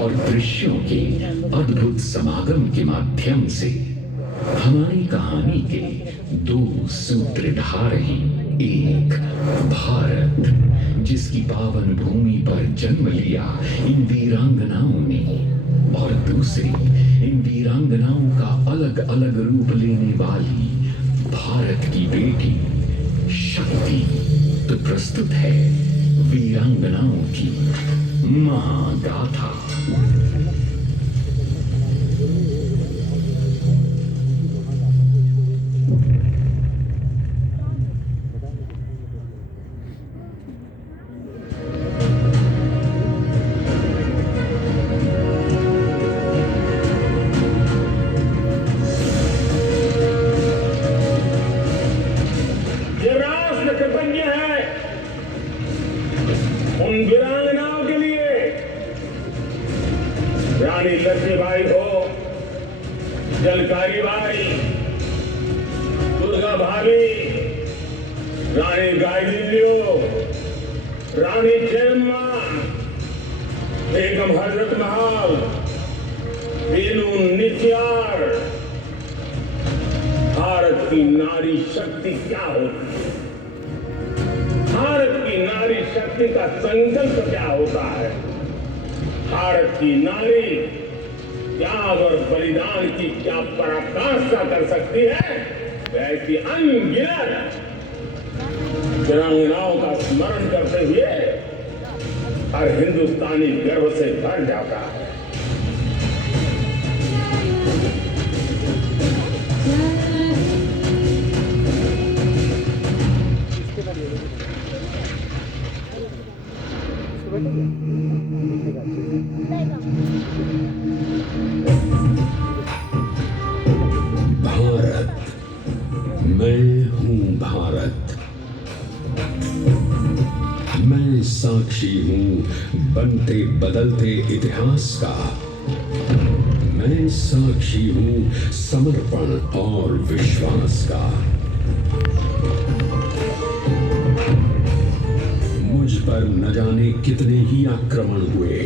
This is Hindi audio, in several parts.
और दृश्यों के अद्भुत समागम के माध्यम से हमारी कहानी के दो सूत्रधार हैं। एक भारत, जिसकी पावन भूमि पर जन्म लिया इन वीरांगनाओं ने, और दूसरी इन वीरांगनाओं का अलग अलग रूप लेने वाली भारत की बेटी शक्ति। तो प्रस्तुत है वीरांगनाओं की महागाथा। रानी लक्ष्मीबाई हो, जलकारी बाई, दुर्गा भाभी, रानी गायदिलियो, रानी चेम्मा, बेगम हजरत महल, बेनू नित्यार। भारत की नारी शक्ति क्या होती है? भारत की नारी शक्ति का संकल्प क्या होता है? भारत की नारी त्याग और बलिदान की क्या पराकाष्ठा कर सकती है? ऐसी अनगिनत वीरांगनाओं का स्मरण करते हुए हर हिंदुस्तानी गर्व से भर जाता है। भारत, मैं हूं भारत। मैं साक्षी हूं बनते बदलते इतिहास का। मैं साक्षी हूं समर्पण और विश्वास का। मुझ पर न जाने कितने ही आक्रमण हुए,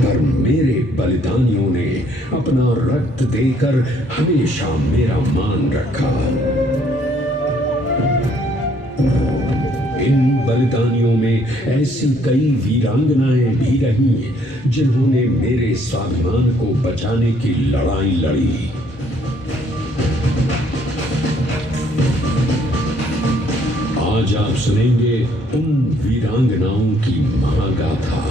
पर मेरे बलिदानियों ने अपना रक्त देकर हमेशा मेरा मान रखा। इन बलिदानियों में ऐसी कई वीरांगनाएं भी रही जिन्होंने मेरे स्वाभिमान को बचाने की लड़ाई लड़ी। आज आप सुनेंगे उन वीरांगनाओं की महागाथा।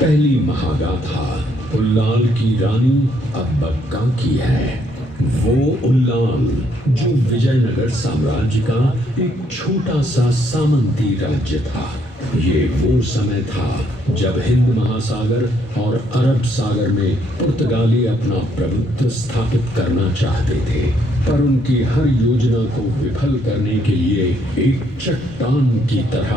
पहली महागाथा उल्लाल की रानी अब्बक्का की है। वो उल्लाल जो विजयनगर साम्राज्य का एक छोटा सा सामंती राज्य था। ये वो समय था जब हिंद महासागर और अरब सागर में पुर्तगाली अपना प्रभुत्व स्थापित करना चाहते थे, पर उनकी हर योजना को विफल करने के लिए एक चट्टान की तरह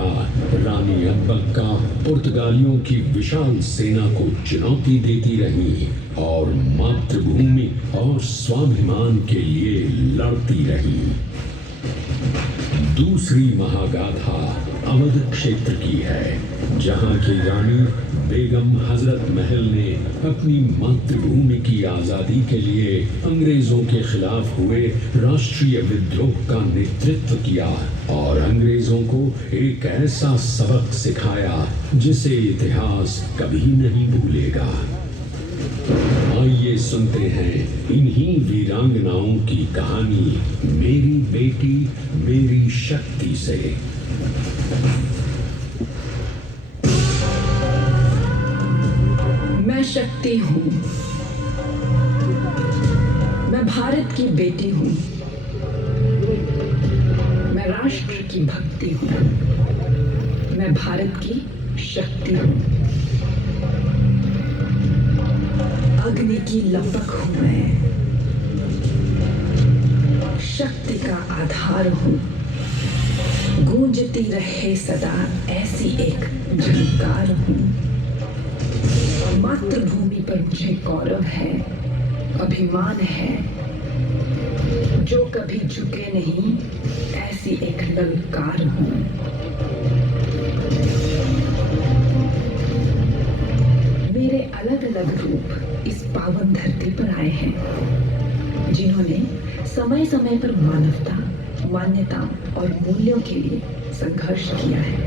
रानी अब्बक्का पुर्तगालियों की विशाल सेना को चुनौती देती रही और मातृभूमि और स्वाभिमान के लिए लड़ती रही। दूसरी महागाथा अवध क्षेत्र की है, जहां की रानी बेगम हजरत महल ने अपनी मातृभूमि की आजादी के लिए अंग्रेजों के खिलाफ हुए राष्ट्रीय विद्रोह का नेतृत्व किया और अंग्रेजों को एक ऐसा सबक सिखाया जिसे इतिहास कभी नहीं भूलेगा। आइए सुनते हैं इन्हीं वीरांगनाओं की कहानी मेरी बेटी मेरी शक्ति से। मैं शक्ति हूँ। मैं भारत की बेटी हूँ। मैं राष्ट्र की भक्ति हूँ। मैं भारत की शक्ति हूँ। अग्नि की लपक हूँ मैं। शक्ति का आधार हूँ। गूंजती रहे सदा ऐसी एक झंकार हूँ। मातृभूमि पर मुझे गौरव है, अभिमान है। जो कभी झुके नहीं ऐसी एक निरंकार हूँ। मेरे अलग अलग रूप इस पावन धरती पर आए हैं, जिन्होंने समय समय पर मानवता, मान्यता और मूल्यों के लिए संघर्ष किया है,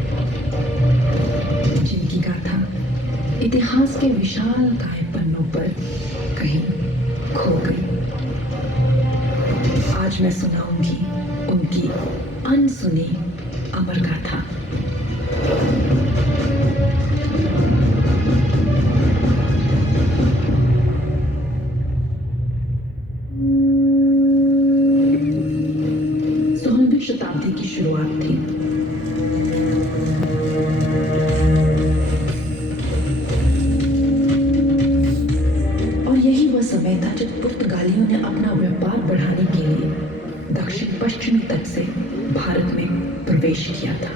जिनकी गाथा इतिहास के विशाल काय पन्नों पर कहीं खो गई। आज मैं सुनाऊंगी उनकी अनसुनी अमर गाथा। सोलहवीं शताब्दी की शुरुआत थी। और यही वह समय था जब पुर्तगालियों ने अपना व्यापार बढ़ाने के लिए दक्षिण पश्चिमी तट से भारत में प्रवेश किया था।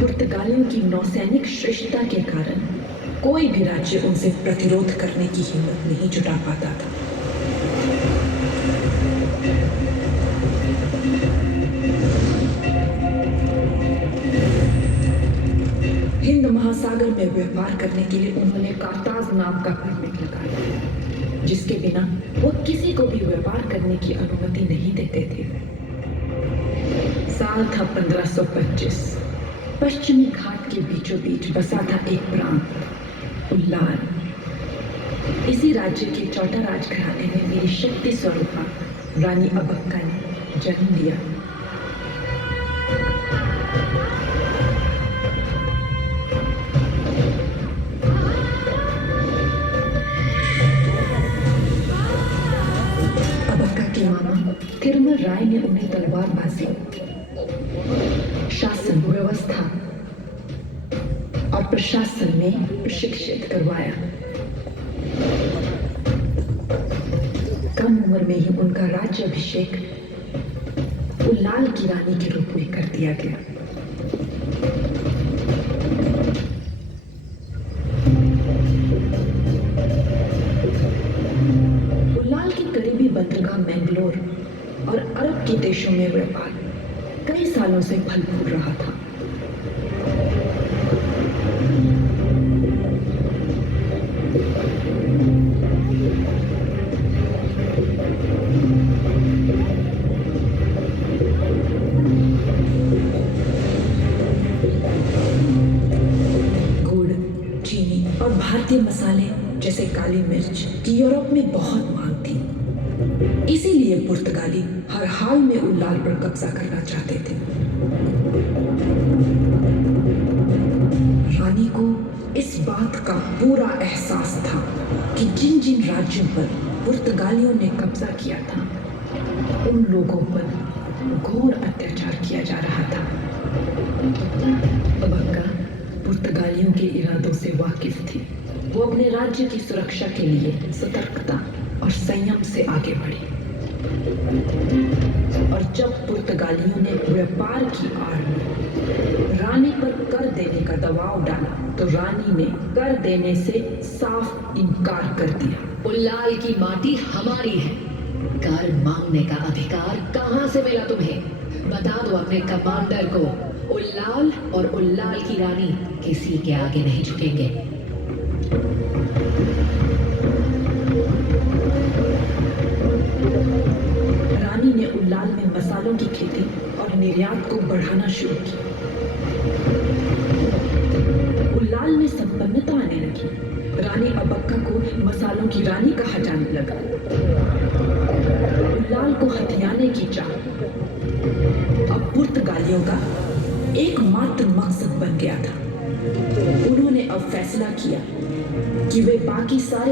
पुर्तगालियों की नौसैनिक श्रेष्ठता के कारण कोई भी राज्य उनसे प्रतिरोध करने की हिम्मत नहीं जुटा पाता था। हिंद महासागर में व्यापार करने के लिए उन्होंने कार्ताज नाम का परमिट लगाया, जिसके बिना वो किसी को भी व्यापार करने की अनुमति नहीं देते थे। साल था 1525। पश्चिमी घाट के बीचों बीच बसा था एक प्रांत उल्लाल। इसी राज्य के चौथा राजघराने में मेरी शक्ति स्वरूपा रानी अबक्का ने जन्म लिया। अबक्का के मामा तिरुमल राय ने उन्हें तलवारबाजी, शासन व्यवस्था और प्रशासन में प्रशिक्षित करवाया। कम उम्र में ही उनका राज्याभिषेक उल्लाल की रानी के रूप में कर दिया गया। उल्लाल की करीबी बंदरगाह मैंगलोर और अरब के देशों में व्यापार कई सालों से फल फूल रहा था। गुड़, चीनी और भारतीय मसाले जैसे काली मिर्च की यूरोप में बहुत मांग थी। इसीलिए पुर्तगाली हर हाल में उल्लाल पर कब्जा करना चाहते थे। रानी को इस बात का पूरा एहसास था कि जिन जिन राज्यों पर पुर्तगालियों ने कब्जा किया था, उन लोगों पर घोर अत्याचार किया जा रहा था। अबक्का पुर्तगालियों के इरादों से वाकिफ थी। वो अपने राज्य की सुरक्षा के लिए सतर्कता और संयम से आगे बढ़ी। और जब पुर्तगालियों ने व्यापार की आड़ में रानी पर कर देने का दबाव डाला, तो रानी ने कर देने से साफ इनकार कर दिया। उल्लाल की माटी हमारी है। कर मांगने का अधिकार कहाँ से मिला तुम्हें? बता दो अपने कमांडर को। उल्लाल और उल्लाल की रानी किसी के आगे नहीं झुकेंगे। रानी ने उल्लाल में मसालों की खेती और निर्यात को बढ़ाना शुरू किया। उल्लाल में संपन्नता आने लगी। रानी अबक्का को मसालों की रानी कहा जाने लगा। उल्लाल को हथियाने की चाह अब पुर्तगालियों का एकमात्र मकसद बन गया था। उन्होंने अब फैसला किया कि वे बाकी सारे